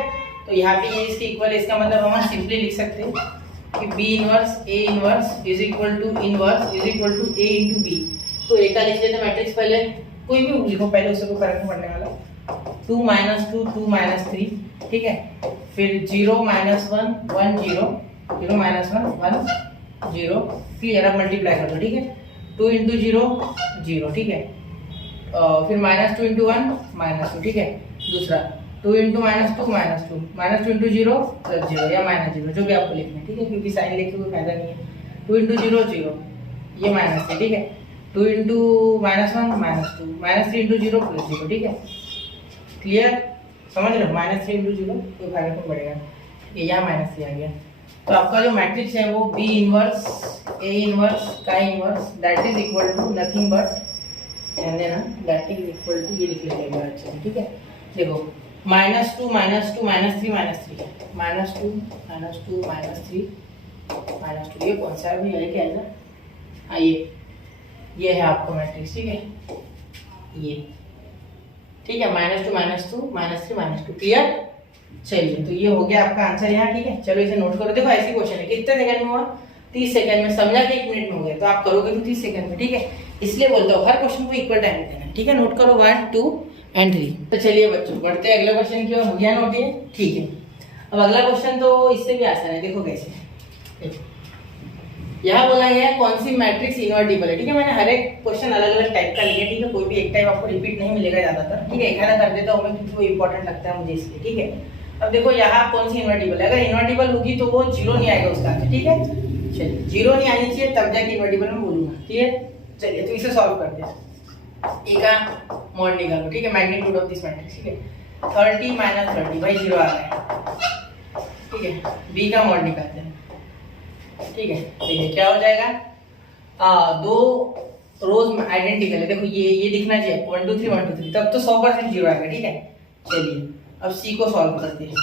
तो यहाँ पे ये इसके इक्वल है, इसका मतलब हम सिंपली लिख सकते हैं कि b inverse a inverse is equal to inverse is equal to a into b। तो a का लिख लेते मैट्रिक्स, पहले कोई भी लिखो, पहले उससे कोई फर्क नहीं पड़ने वाला। 2 - 2 2 - 3। ठीक है, फिर 0 - 1 1 0 0 - 1 1 0। क्लियर, अब मल्टीप्लाई कर दो। ठीक है, 2 इंटू 0 0। ठीक है, फिर -2 इंटू 1 -2। ठीक है, दूसरा 2 इंटू -2 -2 -2 इंटू 0 +0 या -0, जो भी आपको लिखना है। ठीक है, क्योंकि साइन लिख के कोई फायदा नहीं है। 2 इंटू 0 0, ये माइनस है। ठीक है, 2 इंटू -1 -2 -3 इंटू 0 +0। ठीक है, क्लियर, समझ रहे हो, -3 इंटू 0 कोई फर्क नहीं पड़ेगा, ये यहाँ -3 आ गया। तो आपका जो मैट्रिक्स है वो b इनवर्स a इनवर्स का inverse that is equal to nothing but, ध्यान देना, दैट इज इक्वल टू, ये लिख लेंगे अच्छे से। ठीक है, देखो -2 -2 -3 -3 -2 -2 -3 -2, ये कौन सा है भाई, क्या है, हाँ ये है आपका मैट्रिक्स। ठीक है, ये ठीक है, -2 -2 -3 -2। क्लियर, चलिए तो ये हो गया आपका आंसर यहाँ। ठीक है, चलो इसे नोट करो। देखो ऐसी क्वेश्चन है, कितने सेकंड में हुआ, 30 सेकंड में, समझा कि 1 मिनट में हो गया, तो आप करोगे तो 30 सेकंड में। ठीक है, इसलिए बोलता हूँ हर क्वेश्चन को इक्वल टाइम देना है। ठीक है, नोट करो 1 2 एंड 3। तो चलिए बच्चों बढ़ते हैं अगले क्वेश्चन की ओर, हो गया नोट ये। ठीक है, अब अगला क्वेश्चन तो इससे भी आसान है, देखो कैसे। यहाँ बोला गया है कौन सी मैट्रिक्स इनवर्टिबल है। ठीक है, मैंने हर एक क्वेश्चन अलग अलग टाइप का लिया। ठीक है, कोई भी एक टाइप आपको रिपीट नहीं मिलेगा ज्यादातर। ठीक है, एक आधा कर देता हूँ मैं, क्योंकि वो इंपॉर्टेंट लगता है मुझे इसलिए। ठीक है, अब देखो यहाँ कौन सी इनवर्टिबल है, अगर इनवर्टिबल होगी तो वो 0 नहीं आएगा उसका आंसर। ठीक है, चलिए 0 नहीं आनी चाहिए, तब जाके इनवर्टिबल में बोलूंगा। ठीक है, चलिए तो इसे सॉल्व करते हैं। ए का मॉड निकालो। ठीक है, मैग्नीट्यूड ऑफ दिस मैट्रिक्स। ठीक है, 30 - 30 भाई 0 आ रहा है। ठीक है, बी का मॉड निकालते हैं। ठीक है, देखिए क्या हो जाएगा, दो रोज आइडेंटिकल है। देखो ये दिखना चाहिए 1 2 3 1 2 3, तब तो 100% 0 आएगा। ठीक है, चलिए अब सी को सॉल्व करते हैं।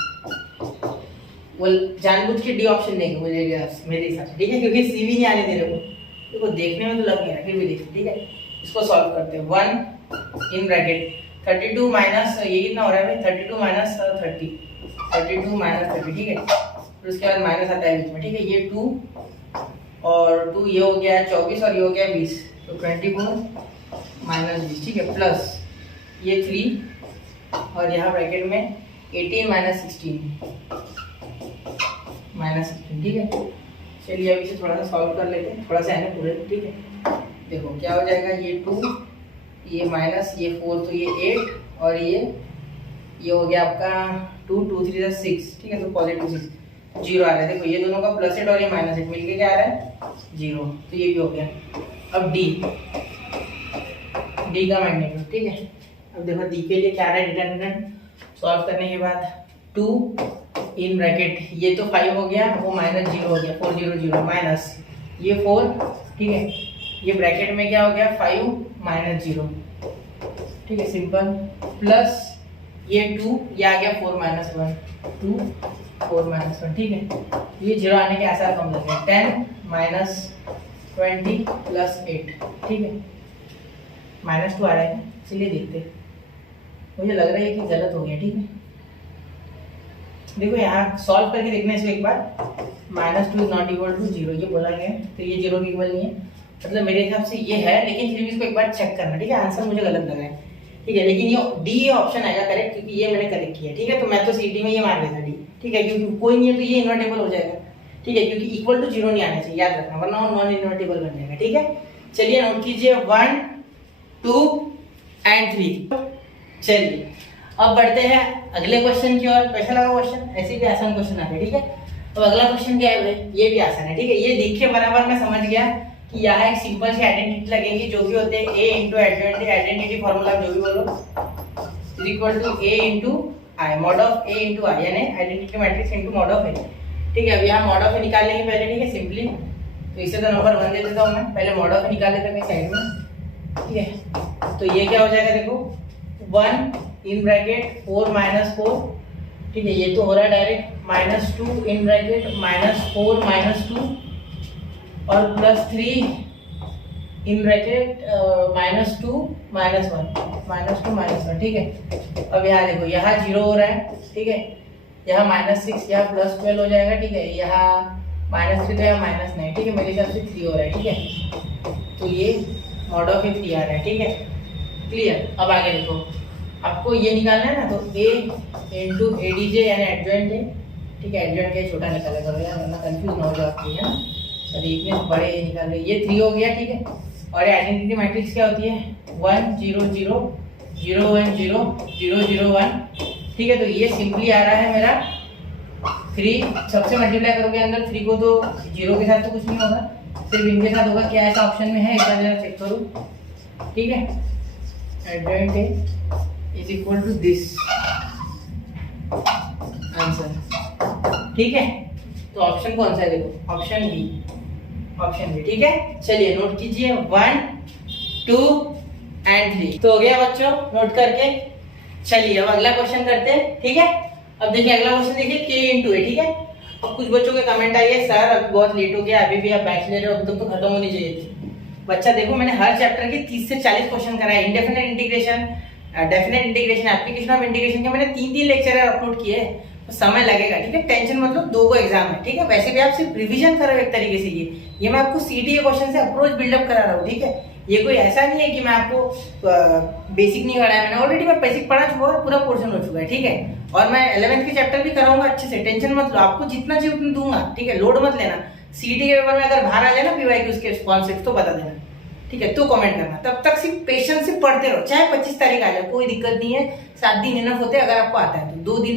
वो जानबूझ के डी ऑप्शन देंगे मुझे मेरे हिसाब से। ठीक है, क्योंकि सी भी नहीं आने दे रहे वो, देखो देखने में तो लग नहीं रहा, फिर भी देखते। ठीक है, इसको सॉल्व करते हैं। 1 इन ब्रैकेट 32 माइनस, ये कितना हो रहा है भाई, 32 माइनस 30 32 माइनस 30। ठीक है, फिर उसके बाद माइनस आता है बीच में। ठीक है, ये 2 और 2, ये हो गया 24 और ये हो गया 20, तो 24 माइनस 20। ठीक है, प्लस ये 3 और यहाँ ब्रैकेट में 18 माइनस 16 माइनस 16। ठीक है, चलिए अब इसे थोड़ा सा सॉल्व कर लेते हैं, थोड़ा सा है ना पूरे। ठीक है, देखो क्या हो जाएगा, ये 2 ये माइनस ये 4, तो ये 8 और ये हो गया आपका 2 2 3 6। ठीक है, तो पॉजिटिव 6 0 आ रहा है। देखो ये दोनों का +8 और ये -8 मिलके क्या आ रहा है 0, तो ये भी हो गया। अब डी का मैग्नीट्यूड। ठीक है, अब देखो डी के लिए क्या आ रहा है, डिटरमिनेंट सॉल्व करने के बाद 2 इन ब्रैकेट, ये तो 5 हो गया, वो -0 हो गया, 4 0 0 माइनस ये 4। ठीक है, ये ब्रैकेट में क्या हो गया 5 माइनस 0। ठीक है, सिंपल, प्लस ये 2, ये आ गया 4 माइनस 1 2 4 माइनस 1। ठीक है, ये 0 आने के आसार कम लगे, 10 माइनस 20 प्लस 8। ठीक है, -2 आ रहा है, चलिए देखते हैं। मुझे लग रहा है कि गलत हो गया। ठीक है, देखो यहाँ सॉल्व करके देखने से एक बार, -2 इज नॉट इक्वल टू 0 ये बोला गया, तो ये 0 की इक्वल नहीं है, मतलब मेरे हिसाब से ये है, लेकिन फिर भी इसको एक बार चेक करना। ठीक है, आंसर मुझे गलत लगा है। ठीक है, लेकिन ये डी ऑप्शन आएगा करेक्ट, क्योंकि ये मैंने करेक्ट किया। ठीक है, तो मैं तो सीटी में ये मान लेता डी। ठीक है, क्योंकि कोई नहीं है तो ये इन्वर्टेबल हो जाएगा। ठीक है, क्योंकि इक्वल टू 0 नहीं आना चाहिए, याद रखना, वरना नॉन इन्वर्टेबल बन जाएगा। ठीक है, चलिए नोट कीजिए 1 2 एंड 3। चलिए अब बढ़ते हैं अगले क्वेश्चन की ओर। कैसा लगा क्वेश्चन, ऐसे भी आसान क्वेश्चन आते हैं। ठीक है, अब अगला क्वेश्चन क्या है भाई, ये भी आसान है। ठीक है, ये देख के बराबर मैं समझ गया कि यहाँ एक सिंपल सी आइडेंटिटी लगेगी जो कि होते हैं a into adjoint identity formula जो भी बोलो is equal to a into I mod of a into I यानी identity matrix into mod of a। ठीक है, अब यहाँ मॉड ऑफ a निकाल लेंगे पहले। ठीक है, सिंपली तो इसे तो नंबर 1 दे देता हूँ मैं, पहले मॉड ऑफ a निकाल लेता हूँ साइड में। ठीक है, तो ये क्या हो जाएगा देखो 1 इन ब्रैकेट 4 माइनस 4। ठीक है, ये तो हो रहा है डायरेक्ट -2 इन ब्रैकेट -4 -2 और +3 इन ब्रैकेट -2 -1 -2 -1। ठीक है, अब यहाँ देखो यहाँ 0 हो रहा है। ठीक है, यहाँ -6 यहाँ +12 हो जाएगा। ठीक है, यहाँ -3 तो यहाँ -9। ठीक है, मेरे हिसाब से 3 हो रहा है। ठीक है, तो ये मॉड ऑफ a 3 आ रहा है। ठीक है, क्लियर। अब आगे देखो, आपको ये निकालना है ना, तो a इंटू एडीजे यानी एडजॉइंट है। ठीक है, एडजॉइंट का छोटा निकाला करो यार, वरना कंफ्यूज ना हो जाओ आपकी है ना। और एक में बड़े निकाल रहे, ये 3 हो गया। ठीक है, और आइडेंटिटी मैट्रिक्स क्या होती है 1 0 0 0 1 0 0 0 1। ठीक है, तो ये सिंपली आ रहा है मेरा 3 सबसे मल्टीप्लाई करोगे अंदर 3 को तो 0 के साथ तो कुछ नहीं होगा, सिर्फ इनके साथ होगा। क्या ऐसा ऑप्शन में है, एक बार जरा चेक करो। ठीक है, एडजॉइंट है is equal to this answer. ठीक है, तो ऑप्शन कौन सा है देखो, ऑप्शन बी, ऑप्शन बी। ठीक है, चलिए नोट कीजिए 1 2 एंड 3। तो हो गया बच्चों नोट करके। चलिए अब अगला क्वेश्चन करते हैं। ठीक है, अब देखिए अगला क्वेश्चन देखिए k इंटू ए। ठीक है, अब कुछ बच्चों के कमेंट आइए सर अभी बहुत लेट हो गया, अभी भी आप बैच ले रहे हो, अभी तक तो खत्म होनी चाहिए थी। बच्चा देखो मैंने हर चैप्टर के 30 से 40 क्वेश्चन कराए। Indefinite integration, definite integration, application of integration के मैंने 3 लेक्चर अपलोड किए, तो समय लगेगा। ठीक है, टेंशन मतलब 2 को एग्जाम है। ठीक है, वैसे भी आप सिर्फ रिवीजन करो एक तरीके से। ये मैं आपको सीटी के क्वेश्चन से अप्रोच बिल्डअप करा रहा हूँ। ठीक है, ये कोई ऐसा नहीं है कि मैं आपको बेसिक नहीं पढ़ाया, मैंने ऑलरेडी मैं बेसिक पढ़ा चुका और पूरा पोर्शन हो चुका है। ठीक है, और मैं 11th के चैप्टर भी कराऊंगा अच्छे से, टेंशन मत लो, आपको जितना चाहिए उतना दूंगा। ठीक है, लोड मत लेना। सीटी के पेपर में अगर बाहर आ जाए ना पीवाईक्यू उसके कॉन्सेप्ट तो बता देना। ठीक है, तो कमेंट करना, तब तक सिर्फ पेशेंस से पढ़ते रहो, चाहे 25 तारीख आ जाए कोई दिक्कत नहीं है। 7 दिन इनफ होते हैं अगर आपको आता है तो। 1 दिन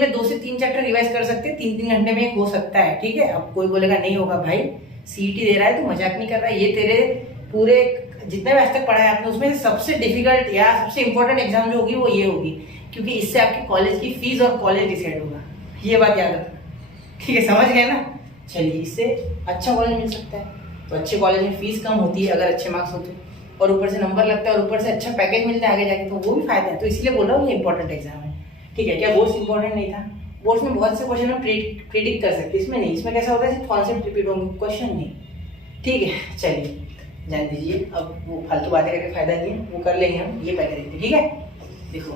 में 2 से 3 चैप्टर रिवाइज कर सकते हैं, 3-3 घंटे में एक हो सकता है। ठीक है, अब कोई बोलेगा नहीं होगा, भाई सीटी दे रहा है तो मजाक नहीं कर रहा है, ये तेरे पूरे जितने भी आज तक पढ़ा है आपने उसमें से सबसे डिफिकल्ट या सबसे इंपॉर्टेंट एग्जाम जो होगी वो ये होगी, क्योंकि इससे आपकी कॉलेज की फीस और कॉलेज डिसाइड होगा। ये बात याद रखना। ठीक है, समझ गए ना। चलिए, इससे अच्छा कॉलेज मिल सकता है, तो अच्छे कॉलेज में फीस कम होती है अगर अच्छे मार्क्स होते हैं, और ऊपर से नंबर लगता है और ऊपर से अच्छा पैकेज मिलता है आगे जाके, तो वो भी फायदा है। तो इसलिए बोल रहा हूँ ये इंपॉर्टेंट एग्जाम है। ठीक है, क्या बोर्ड्स इंपॉर्टेंट नहीं था? बोर्ड्स में बहुत से क्वेश्चन हम प्रेडिक्ट कर सकते, इसमें नहीं। इसमें कैसा होता है कॉन्सेप्ट रिपीट होंगे, क्वेश्चन नहीं। ठीक है, चलिए जान दीजिए, अब वो फालतू बातें करके फायदा नहीं है, वो कर लेंगे हम। ये पहले देखते हैं। ठीक है, देखो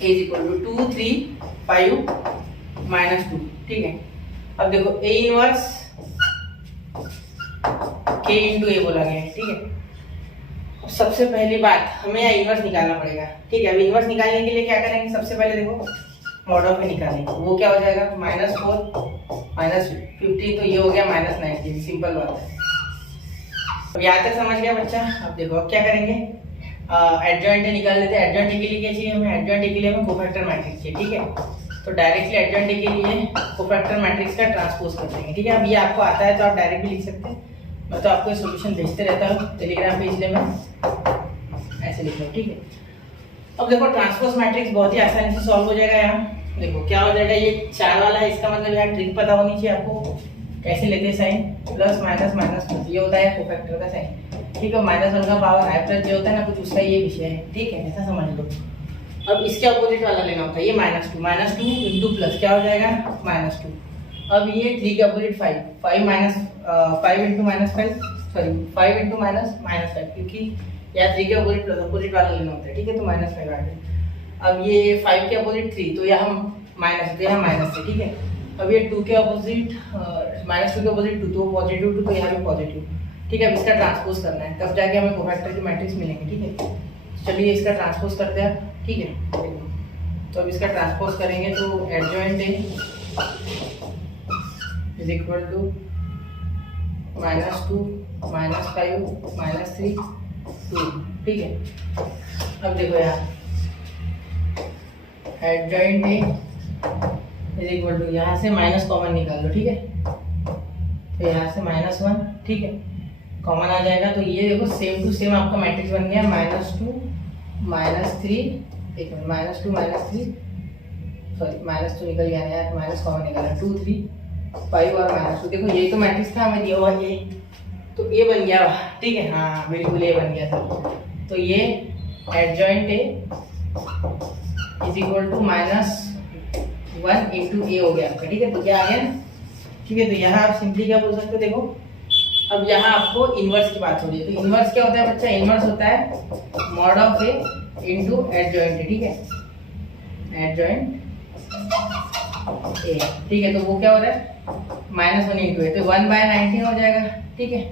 a इज इक्वल टू 2 3 5 -2। ठीक है, अब देखो a इनवर्स k इंटू ए बोला गया है। ठीक है, अब सबसे पहली बात हमें यहाँ इनवर्स निकालना पड़ेगा। ठीक है, अब इनवर्स निकालने के लिए क्या करेंगे, सबसे पहले देखो मॉड ऑफ ए निकालेंगे। वो क्या हो जाएगा -4 -15, तो ये हो गया -19। सिंपल बात है। अब यहाँ तक समझ गया बच्चा। अब देखो अब क्या करेंगे, एडजॉइंट निकाल लेते हैं। एडजॉइंट के लिए क्या चाहिए हमें, एडजॉइंट के लिए हमें कोफैक्टर मैट्रिक्स चाहिए। ठीक है, तो डायरेक्टली एडजॉइंट के लिए कोफैक्टर मैट्रिक्स का ट्रांसपोज कर देंगे। ठीक है, अब ये आपको आता है तो आप डायरेक्ट भी लिख सकते हैं, मैं तो आपको सोल्यूशन भेजते रहता हूँ टेलीग्राम पे, इसलिए मैं ऐसे लिख रहा हूँ। ठीक है, अब देखो ट्रांसपोज मैट्रिक्स बहुत ही आसानी से सॉल्व हो जाएगा। यहाँ देखो क्या हो जाएगा, ये 4 वाला है, इसका मतलब यहाँ ट्रिक पता होनी चाहिए आपको, कैसे लेते हैं sign, plus minus minus plus, ये होता है कोफैक्टर का साइन। ठीक है, -1 का पावर i प्लस जो होता है ना कुछ उसका ये विषय है। ठीक है, ऐसा समझ लो। अब इसके अपोजिट वाला लेना होता है, ये -2 इंटू प्लस क्या हो जाएगा -2। अब ये 3 के अपोजिट 5 इंटू -5, सॉरी 5 इंटू -5, क्योंकि या 3 के अपोजिट वाला लेना होता है। ठीक है, तो -5 आ गया। अब ये 5 के अपोजिट 3, तो यहाँ माइनस, तो यहाँ माइनस है। ठीक है, अब ये 2 के अपोजिट -2 के अपोजिट 2, तो पॉजिटिव 2, तो यहाँ भी पॉजिटिव। ठीक है, अब इसका ट्रांसपोज करना है, तब जाके हमें कोफैक्टर की मैट्रिक्स मिलेंगे। ठीक है, चलिए इसका ट्रांसपोज करते हैं। ठीक है, तो अब इसका ट्रांसपोज करेंगे तो adjoint A is equal to -2 -5 -3 2। ठीक है, अब देखो यहाँ adjoint A is equal to, यहाँ से माइनस कॉमन निकाल लो। ठीक है, तो यहाँ से -1, ठीक है, कॉमन आ जाएगा। तो ये देखो सेम टू सेम आपका मैट्रिक्स बन गया, -2 -3, एक मिनट, -2 -3, सॉरी -2 निकल गया यार, माइनस कॉमन निकला, 2 3 5 और -2। देखो यही तो मैट्रिक्स था हमें दिया हुआ ये, तो ये बन गया, ठीक है, हाँ बिल्कुल ये बन गया था। तो ये adjoint A is equal to -1 into A हो गया आपका, ठीक है। तो क्या आ गया, ठीक है। तो यहाँ आप सिंपली क्या बोल सकते हो, देखो अब यहाँ आपको इनवर्स की बात हो रही है। तो इनवर्स क्या होता है बच्चा, इनवर्स होता है mod of A into adjoint ए, ठीक है, एडजॉइंट ए, ठीक है। तो वो क्या हो रहा है, -1 इंटू ए, तो 1/19 हो जाएगा, ठीक है।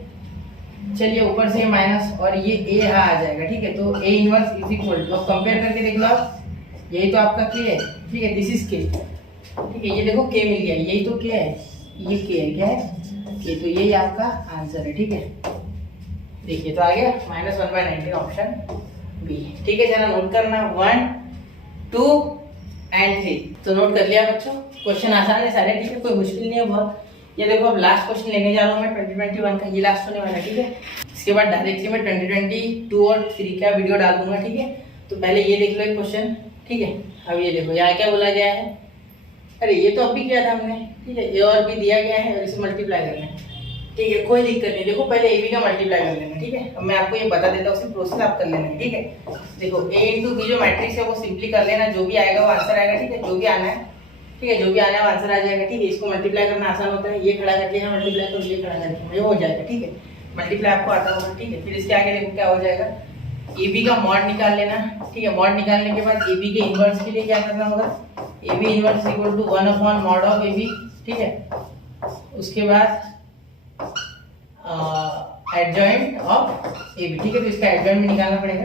चलिए ऊपर से माइनस और ये ए यहाँ आ जाएगा, ठीक है। तो A inverse is equal to, अब कंपेयर करके देख लो आप, यही तो आपका के है, ठीक है, दिस इज के, ठीक है। ये देखो के मिल गया, यही तो के है, ये के है, क्या है के, तो यही आपका आंसर है, ठीक है। देखिए तो आ गया -1/19 ऑप्शन बी, ठीक है। जरा नोट करना 1 2 एंड 3, तो नोट कर लिया बच्चों। क्वेश्चन आसान है सारे, ठीक है, कोई मुश्किल नहीं है बहुत। ये देखो अब लास्ट क्वेश्चन लेने जा रहा हूँ मैं 2021 का, ये लास्ट होने वाला है, ठीक है। इसके बाद डायरेक्टली मैं 2022 और 3 का वीडियो डाल दूंगा, ठीक है। तो पहले ये देख लो एक क्वेश्चन, ठीक है। अब ये देखो यहाँ क्या बोला गया है, अरे ये तो अभी किया था हमने, ठीक है, ए और बी दिया गया है और इसे मल्टीप्लाई करना है, ठीक है, कोई दिक्कत नहीं। देखो पहले ए बी का मल्टीप्लाई कर लेना, ठीक है। अब मैं आपको ये बता देता हूँ, उसी प्रोसेस आप कर लेना है, ठीक है। देखो ए इंटू बी जो मैट्रिक्स है वो सिंपली कर लेना, जो भी आएगा वो आंसर आएगा, ठीक है, जो भी आना है, ठीक है, जो भी आना है वो आंसर आ जाएगा, ठीक है। इसको मल्टीप्लाई करना आसान होता है, ये खड़ा करके है मल्टीप्लाई, तो ये खड़ा करके ये हो जाएगा, ठीक है, मल्टीप्लाई आपको आता होगा, ठीक है। फिर इसके आगे देखो क्या हो जाएगा, ए बी का मॉड निकाल लेना, ठीक है। मॉड निकालने के बाद ए बी के इनवर्स के लिए क्या करना होगा, A B inverse equal to 1/mod of A B, ठीक है। उसके बाद एडजॉइंट ऑफ ए बी, ठीक है। तो इसका एडजॉइंट भी निकालना पड़ेगा,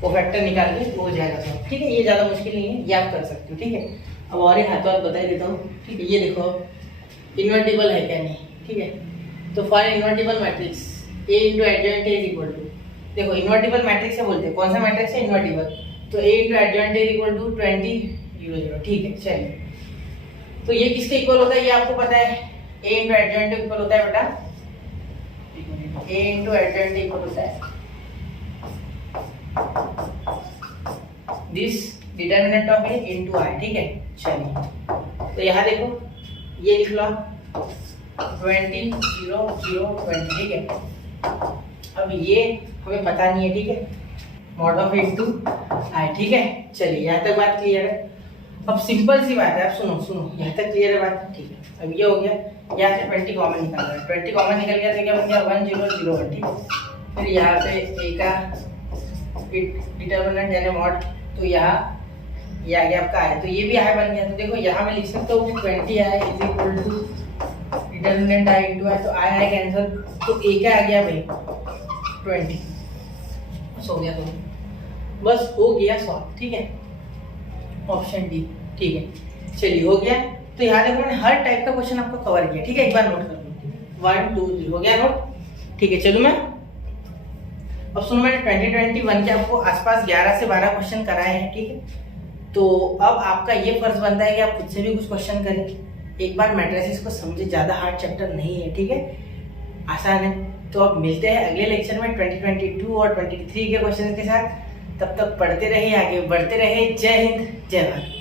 कोफैक्टर निकाल के तो हो जाएगा सब, ठीक है। ये ज़्यादा मुश्किल नहीं है, ये आप कर सकते हो, ठीक है। अब और एक हाथों हाथ बता देता हूँ, ठीक है। ये देखो इन्वर्टिबल है क्या नहीं, ठीक है। तो for invertible matrix A into adjoint A is equal to, देखो इन्वर्टिबल मैट्रिक्स से बोलते हैं, कौन सा मैट्रिक्स है, इन्वर्टिबल। तो A into adjoint A is equal to 20 0 0, ठीक है। चलिए तो ये किसके इक्वल होता है, ये आपको पता है, ए इंटू एडजॉइंट इक्वल होता है बेटा, ए इंटू एडजॉइंट इक्वल होता है this determinant of A into I, ठीक है। चलिए तो यहाँ देखो ये लिख लो 20 0 0 20, ठीक है। अब ये हमें पता नहीं है, ठीक है, मॉड ऑफ इंटू आई, ठीक है। चलिए यहाँ तक बात क्लियर है। अब सिंपल सी बात है, आप सुनो सुनो, यहाँ तक क्लियर है बात, ठीक है। अब ये हो गया, यहाँ से 20 कॉमन निकल गया, 20 कॉमन निकल गया तो क्या बन गया 1 0 0 1, ठीक है। फिर यहाँ पे ए का डिटर्मिनेंट यानी मॉड, तो यहाँ ये आ गया आपका आई, तो ये भी आई बन गया। तो देखो यहाँ मैं लिख सकता हूँ कि 20 I is equal to determinant I into I, तो आई कैंसिल, तो ए का आ गया भाई 20, हो गया, तो बस हो गया सॉल्व, ठीक है, ऑप्शन डी, ठीक है। चलिए हो गया। तो यहाँ देखो मैंने हर टाइप का क्वेश्चन आपको कवर किया, ठीक है, एक बार नोट कर लो, 1 2 3 हो गया नोट, ठीक है। चलो मैं अब सुनो, मैंने 2021 के आपको आसपास 11 से 12 क्वेश्चन कराए हैं, ठीक है। तो अब आपका ये फर्ज बनता है कि आप खुद से भी कुछ क्वेश्चन करें, एक बार मैट्रिसेस को समझे, ज्यादा हार्ड चैप्टर नहीं है, ठीक है, आसान है। तो अब मिलते हैं अगले लेक्चर में 2022 और 23 के क्वेश्चन के साथ। तब तक पढ़ते रहिए, आगे बढ़ते रहिए। जय हिंद, जय भारत।